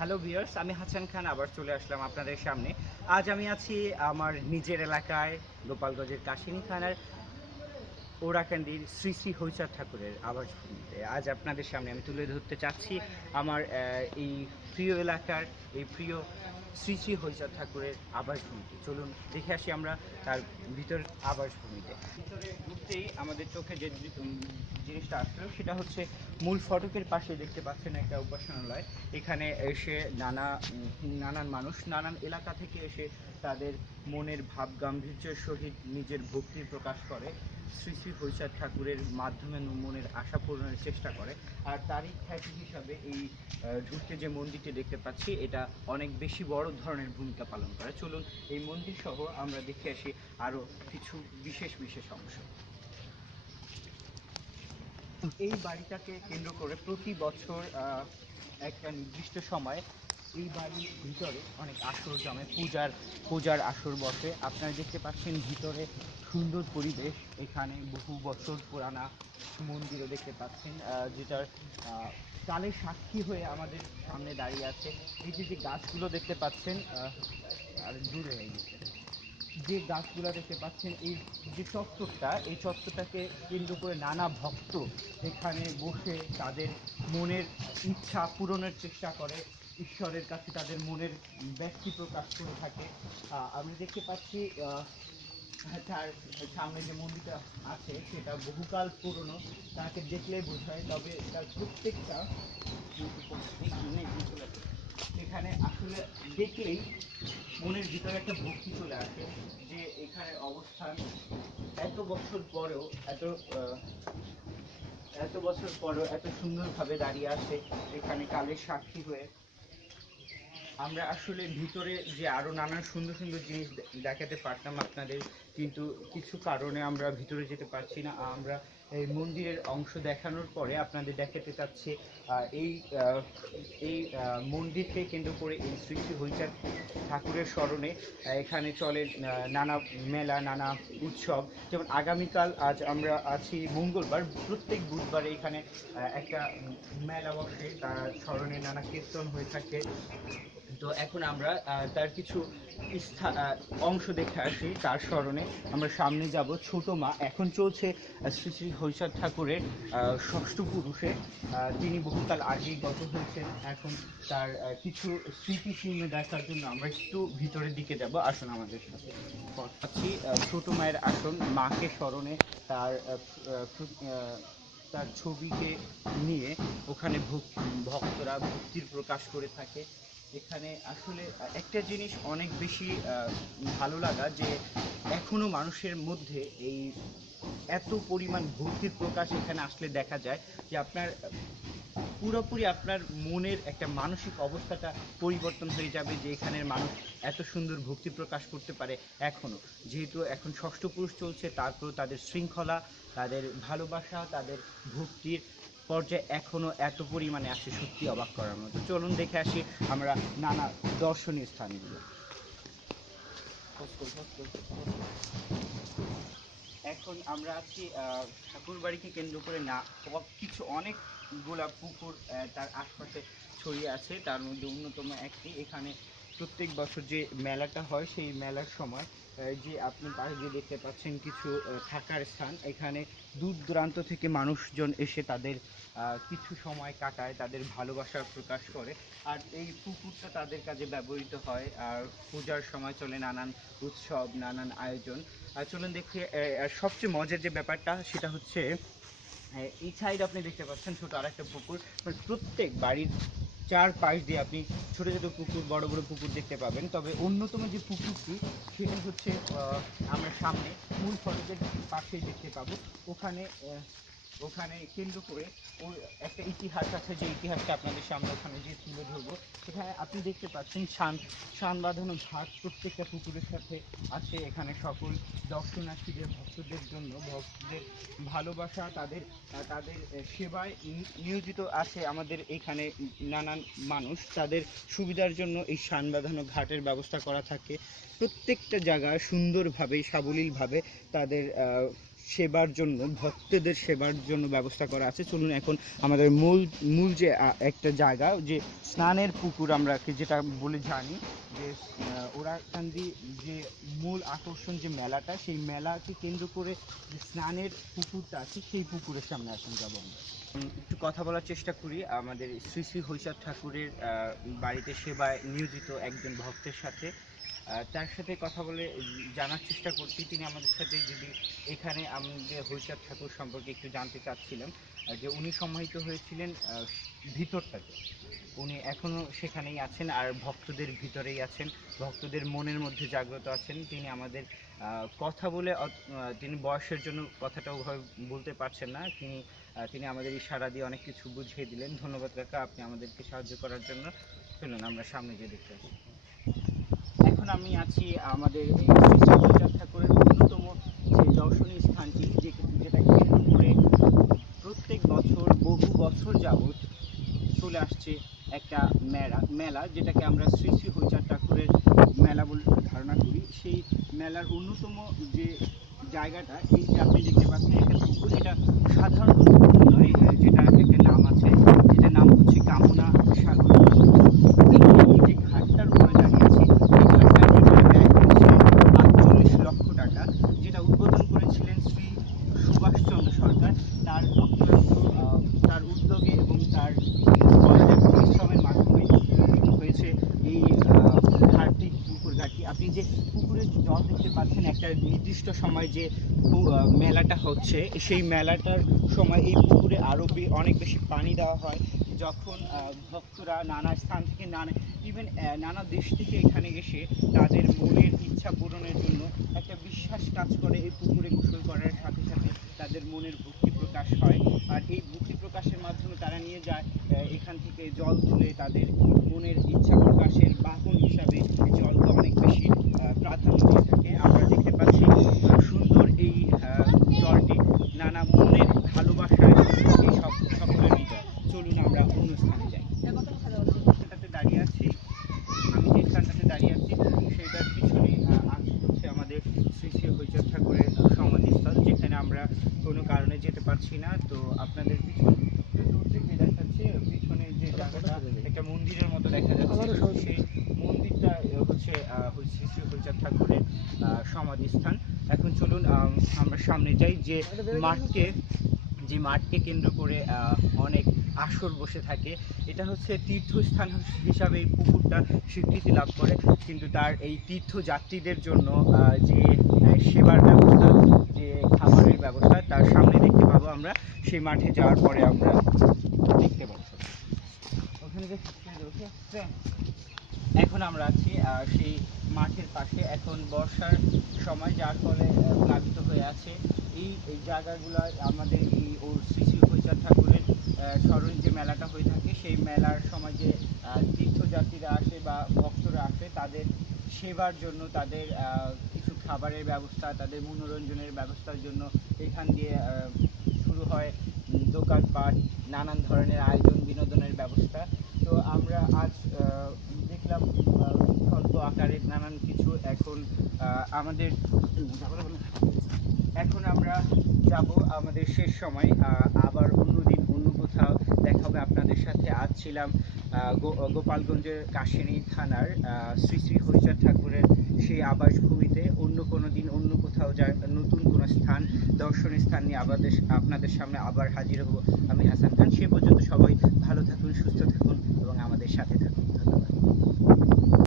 Hello viewers, আমি হাসান খান আবার চলে আসলাম আপনাদের সামনে। আজ আমি আছি আমার নিজের এলাকায়, গোপালগঞ্জের কাশিনী থানার ওরাকান্দির শ্রী শ্রী হরিচাঁদ ঠাকুরের আবাসভূমিতে। আজ আপনাদের সামনে আমি তুলে ধরতে চাচ্ছি আমার এই প্রিয় এলাকার এই প্রিয় শ্রী শ্রী হরিচাঁদ ঠাকুরের আবাসভূমিতে। চলুন দেখে আসি আমরা তার ভিতর আবাসভূমিতে। ভিতরে ঢুকতেই আমাদের চোখে যে জিনিসটা আসলো সেটা হচ্ছে মূল ফটকের পাশে দেখতে পাচ্ছেন একটা উপাসনালয়। এখানে এসে নানান মানুষ নানান এলাকা থেকে এসে তাদের মনের ভাব গাম্ভীর্যের সহিত নিজের ভক্তির প্রকাশ করে, শ্রী শ্রী হরিচাঁদ ঠাকুরের মাধ্যমে মনের আশা পূরণের চেষ্টা করে। আর তারই খ্যাতি হিসাবে এই ঢুকতে যে মন্দিরটি দেখতে পাচ্ছি এটা অনেক বেশি বড় ধরনের ভূমিকা পালন করে। চলুন এই মন্দির সহ আমরা দেখে আসি আরও কিছু বিশেষ বিশেষ অংশ। এই বাড়িটাকে কেন্দ্র করে প্রতি বছর একটা নির্দিষ্ট সময় এই বাড়ির ভিতরে অনেক আসর জমে, পূজার আসর বসে। আপনারা দেখতে পাচ্ছেন ভিতরে সুন্দর পরিবেশ। এখানে বহু বছর পুরানা মন্দিরও দেখতে পাচ্ছেন, যেটার কালের সাক্ষী হয়ে আমাদের সামনে দাঁড়িয়ে আছে। এই যে গাছগুলো দেখতে পাচ্ছেন, আর দূরে হয়ে গেছে যে গাছগুলো দেখতে পাচ্ছেন, এই যে চত্বরটা, এই চত্বরটাকে কেন্দ্র করে নানা ভক্ত এখানে বসে তাদের মনের ইচ্ছা পূরণের চেষ্টা করে, ঈশ্বরের কাছে তাদের মনের ব্যক্তি প্রকাশ করে থাকে। আমি দেখতে পাচ্ছি তার সামনে যে মন্দিরটা আছে সেটা বহুকাল পুরনো, তাকে দেখলেই বোঝায়। তবে তার প্রত্যেকটা এখানে আসলে দেখলেই মনের ভিতরে একটা ভক্তি চলে আসে যে এখানে অবস্থান এত বছর পরেও এত সুন্দরভাবে দাঁড়িয়ে আছে এখানে কালের সাক্ষী হয়ে। আমরা আসলে ভিতরে যে আরো নানান সুন্দর সুন্দর জিনিস দেখাতে পারতাম আপনাদের, কিন্তু কিছু কারণে আমরা ভিতরে যেতে পারছি না। আমরা এই মন্দিরের অংশ দেখানোর পরে আপনাদের দেখাতে চাচ্ছি এই এই মন্দিরকে কেন্দ্র করে এই শ্রী শ্রী হরিচাঁদ ঠাকুরের স্মরণে এখানে চলে নানা মেলা, নানা উৎসব। যেমন আগামীকাল, আজ আমরা আছি মঙ্গলবার, প্রত্যেক বুধবারে এখানে একটা মেলা বসে, তার স্মরণে নানা কীর্তন হয়ে থাকে। তো এখন আমরা তার কিছু অংশ দেখে আসি তার স্মরণে। আমরা সামনে যাব। ছোট মা এখন চলছে শ্রী শ্রী হরিচাঁদ ঠাকুরের ষষ্ঠ পুরুষে, তিনি বহুকাল আগেই গত হয়েছেন। এখন তার কিছু স্মৃতিচিহ্ন দেখার জন্য আমরা একটু ভিতরের দিকে যাব। আসুন আমাদের সাথে। পাচ্ছি ছোট মায়ের আসন, মাকে স্মরণে তার তার ছবিকে নিয়ে ওখানে ভক্তরা ভক্তির প্রকাশ করে থাকে। এখানে আসলে একটা জিনিস অনেক বেশি ভালো লাগা যে এখনো মানুষের মধ্যে এই এত পরিমাণ ভক্তির প্রকাশ এখানে আসলে দেখা যায় যে আপনার পুরোপুরি আপনার মনের একটা মানসিক অবস্থাটা পরিবর্তন হয়ে যাবে, যে এখানের মানুষ এত সুন্দর ভক্তি প্রকাশ করতে পারে এখনও। যেহেতু এখন ষষ্ঠ পুরুষ চলছে, তারপর তাদের শৃঙ্খলা, তাদের ভালোবাসা, তাদের ভক্তির পর্যায়ে এখনও এত পরিমাণে আছে, সত্যি অবাক করার মতো। চলুন দেখে আসি আমরা নানা দর্শনীয় স্থানগুলো। এখন আমরা আছি ঠাকুর বাড়িকে কেন্দ্র করে না কিছু অনেকগুলা পুকুর তার আশপাশে ছড়িয়ে আছে। তার মধ্যে অন্যতম একটি, এখানে প্রত্যেক বছর যে মেলাটা হয় সেই মেলার সময় যে আপনি বাইরে দেখতে পাচ্ছেন কিছু থাকার স্থান। এখানে দূর দূরান্ত থেকে মানুষজন এসে তাদের কিছু সময় কাটায়, তাদের ভালোবাসা প্রকাশ করে। আর এই পুকুরটা তাদের কাজে ব্যবহৃত হয়। আর পূজার সময় চলে নানান উৎসব, নানান আয়োজন। চলুন দেখি। আর সবচেয়ে মজার যে ব্যাপারটা সেটা হচ্ছে এই সাইড আপনি দেখতে পাচ্ছেন ছোট আরেকটা পুকুর। প্রত্যেক বাড়ির চারপাশ দিয়ে আপনি ছোট ছোট পুকুর, বড় বড় পুকুর দেখতে পাবেন। তবে অন্যতম যে পুকুরটি সেটা হচ্ছে আমরা সামনে মূল ফটকের পাশেই দেখতে পাবো। ওখানে ওখানে কেন্দ্র করে ওর একটা ইতিহাস আছে, যে ইতিহাসটা আপনাদের সামনে ওখানে যে তুলে ধরবো। এখানে আপনি দেখতে পাচ্ছেন শান বাঁধানো ঘাট প্রত্যেকটা পুকুরের সাথে আছে। এখানে সকল দর্শনার্থীদের, ভক্তদের জন্য, ভক্তদের ভালোবাসা, তাদের তাদের সেবায় নিয়োজিত আছে আমাদের এখানে নানান মানুষ। তাদের সুবিধার জন্য এই শান বাঁধানো ঘাটের ব্যবস্থা করা থাকে। প্রত্যেকটা জায়গা সুন্দরভাবে, সাবলীলভাবে তাদের সেবার জন্য, ভক্তদের সেবার জন্য ব্যবস্থা করা আছে। চলুন এখন আমাদের মূল মূল যে একটা জায়গা, যে স্নানের পুকুর আমরা যেটা বলে জানি, যে ওরাকান্দি যে মূল আকর্ষণ যে মেলাটা, সেই মেলাকে কেন্দ্র করে যে স্নানের পুকুরটা আছে, সেই পুকুরের সামনে এখন যাবো আমরা। একটু কথা বলার চেষ্টা করি আমাদের শ্রী শ্রী হরিচাঁদ ঠাকুরের বাড়িতে সেবায় নিয়োজিত একজন ভক্তের সাথে। তার সাথে কথা বলে জানার চেষ্টা করছি তিনি আমাদের সাথে যদি এখানে আমাদের হরিচাঁদ ঠাকুর সম্পর্কে একটু জানতে চাচ্ছিলাম, যে উনি সমাহিত হয়েছিলেন ভিতরটাতে, উনি এখনও সেখানেই আছেন আর ভক্তদের ভিতরেই আছেন, ভক্তদের মনের মধ্যে জাগ্রত আছেন। তিনি আমাদের কথা বলে তিনি বয়সের জন্য কথাটা ওভাবে বলতে পারছেন না, তিনি আমাদের ইশারা দিয়ে অনেক কিছু বুঝিয়ে দিলেন। ধন্যবাদ কাকা, আপনি আমাদেরকে সাহায্য করার জন্য। চলুন আমরা সামনে গিয়ে দেখতে পাচ্ছি। এখন আমি আছি আমাদের এই শ্রী শ্রী হরিচাঁদ ঠাকুরের অন্যতম যে দর্শনীয় স্থানটি, যেটা কেন্দ্র করে প্রত্যেক বছর বহু বছর যাবৎ চলে আসছে একটা মেলা, যেটাকে আমরা শ্রী শ্রী হরিচাঁদ ঠাকুরের মেলা বলে ধারণা করি। সেই মেলার অন্যতম যে জায়গাটা, এই যে আপনি দেখতে পাচ্ছেন একটা পুকুর, এটা সাধারণ পুকুর নয়, যেটা একটা নাম আছে, যেটার নাম হচ্ছে কামনা সাগর। এই যে ঘাটটার উপরে দাঁড়িয়ে আছি, এই ঘাটটার যেটা ব্যয় হচ্ছে ৪৮ লক্ষ টাকা, যেটা উদ্বোধন করেছিলেন শ্রী সুভাষচন্দ্র সরকার। তার অক্লান্ত তার উদ্যোগে এবং তার পরিশ্রমের মাধ্যমে হয়েছে এই ঘাটটি, পুকুর ঘাটটি। আপনি যে পুকুরের জল দেখতে পাচ্ছেন, একটা নির্দিষ্ট সময় যে মেলাটা হচ্ছে, সেই মেলাটার সময় এই পুকুরে আরও অনেক বেশি পানি দেওয়া হয়। যখন ভক্তরা নানা স্থান থেকে নানা দেশ থেকে এখানে এসে তাদের মনের ইচ্ছা পূরণের জন্য একটা বিশ্বাস কাজ করে, এই পুকুরে গোসল করার সাথে সাথে তাদের মনের ভক্তি প্রকাশ হয়। আর এই ভক্তি প্রকাশের মাধ্যমে তারা নিয়ে যায় এখান থেকে জল তুলে তাদের মনের ইচ্ছা প্রকাশের বাহন হিসাবে জলকে অনেক বেশি প্রাধান্য দিয়ে থাকে। আমরা দেখতে পাচ্ছি সুন্দর এই জলটি নানা মনের ভালোবাসায় এই সকলের হৃদয়। চলুন আমরা অন্য স্থানে যাই। স্থানটাতে দাঁড়িয়ে আছি, আমি যে স্থানটাতে দাঁড়িয়ে আছি সেইটার পিছনে হচ্ছে আমাদের শ্রী শ্রী হরিচাঁদ ঠাকুরের সমাধিস্থল, যেখানে আমরা কোনো কারণে যেতে পারছি না। তো আপনাদের পিছনে দূর থেকে দেখাচ্ছে, পিছনে যে জায়গাটা একটা মন্দিরের মতো দেখা যাচ্ছে, সেই মন্দিরটা হচ্ছে শ্রী শ্রী হরিচাঁদ ঠাকুরের সমাধিস্থান। এখন চলুন আমরা সামনে যাই। যে মাঠকে কেন্দ্র করে অনেক আসর বসে থাকে, এটা হচ্ছে তীর্থস্থান হিসাবে এই পুকুরটা স্বীকৃতি লাভ করে। কিন্তু তার এই তীর্থযাত্রীদের জন্য যে সেবার ব্যবস্থা, যে খাবারের ব্যবস্থা, তার সামনে দেখতে পাবো আমরা। সেই মাঠে যাওয়ার পরে আমরা দেখতে পাচ্ছি ওখানে যে এখন আমরা আছি সেই মাঠের পাশে। এখন বর্ষার সময়, যার ফলে প্লাবিত হয়ে আছে এই জায়গাগুলো। আমাদের এই শ্রী শ্রী হরিচাঁদ ঠাকুরের স্মরণে যে মেলাটা হয়ে থাকে, সেই মেলার সময় যে তীর্থযাত্রীরা আসে বা ভক্তরা আসে, তাদের সেবার জন্য, তাদের কিছু খাবারের ব্যবস্থা, তাদের মনোরঞ্জনের ব্যবস্থার জন্য এখান দিয়ে শুরু হয় দোকানপাট, নানান ধরনের আয়োজন, বিনোদনের ব্যবস্থা। তো আমরা আজ দেখলাম স্বল্প আকারে নানান কিছু। এখন আমরা যাব আমাদের শেষ সময়, আবার অন্যদিন অন্য কোথাও দেখা হবে আপনাদের সাথে। আজ ছিলাম গোপালগঞ্জের কাশিনী থানার শ্রী শ্রী হরিচাঁদ ঠাকুরের সেই আবাসভূমিতে। অন্য কোনো দিন অন্য কোথাও নতুন কোনো স্থান, দর্শনীয় স্থান নিয়ে আপনাদের সামনে আবার হাজির হব আমি, হাসান খান। সে পর্যন্ত সবাই ভালো থাকুন, সুস্থ থাকুন এবং আমাদের সাথে থাকুন। ধন্যবাদ।